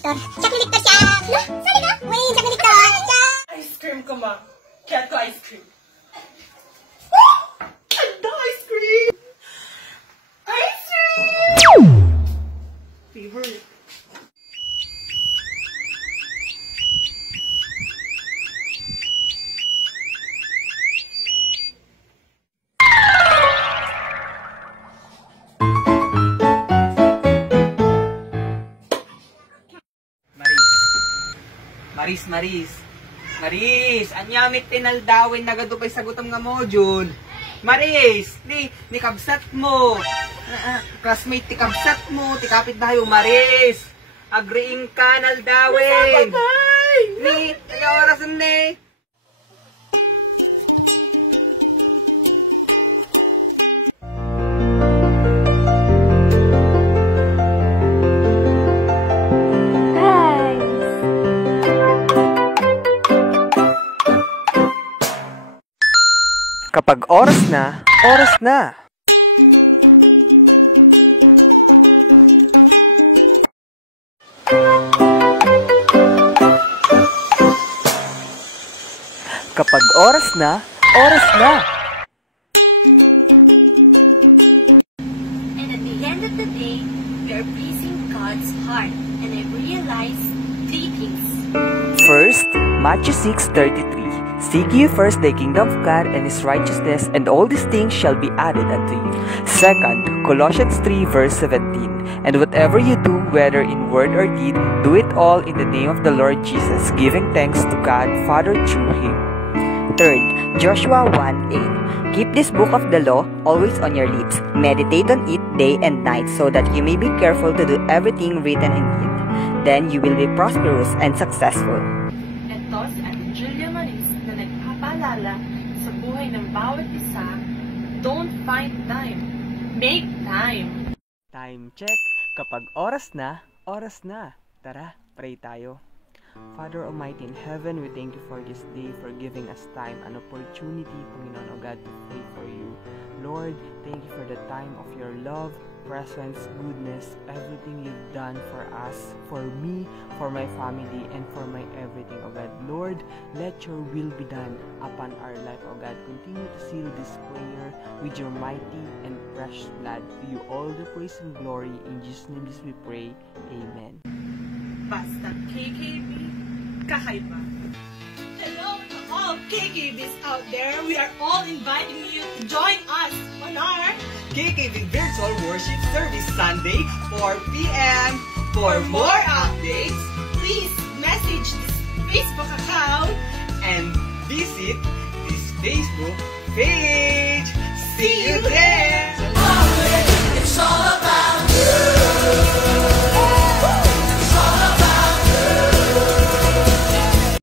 Victor. Siya ni Victor siya. No? Sali ka? Uy, siya ni Victor. Siya. Ice cream ka, ma. Kaya ko ice cream. Ganda ice cream! Ice cream! Favorite. Maris, anyamit tinaldawin na gadupay sa gutom nga mo, Jun. Maris, ni kabsat mo. Classmate, ti kabsat mo, ti kapit bahay, Maris. Agreeing ka, naldawin. Ni, tayo oras ni. Kapag oras na, oras na! Kapag oras na, oras na! And at the end of the day, we are pleasing God's heart. And I realized 3 things. First, Matthew 6:33. Seek ye first the kingdom of God and His righteousness, and all these things shall be added unto you. Second, Colossians 3 verse 17. And whatever you do, whether in word or deed, do it all in the name of the Lord Jesus, giving thanks to God Father through Him. Third, Joshua 1:8. Keep this book of the law always on your lips. Meditate on it day and night, so that you may be careful to do everything written in it. Then you will be prosperous and successful. Ito si Ate Julia Maris na nagpapaalala sa buhay ng bawat isa, don't find time, make time. Time check. Kapag oras na, oras na. Tara, pray tayo. Father Almighty in heaven, we thank you for this day, for giving us time, an opportunity, Panginoon, O God, to pray for you. Lord, thank you for the time of your love, presence, goodness, everything you've done for us, for me, for my family, and for my everything, O God. Lord, let your will be done upon our life, O God. Continue to seal this prayer with your mighty and precious blood. To you all the praise and glory. In Jesus' name we pray. Amen. Basta KKB, kakaiba. Hello to all KKBs out there. We are all inviting you to join us on our KKB Virtual Worship Service Sunday, 4 p.m. For more updates, please message this Facebook account and visit this Facebook page. See you there!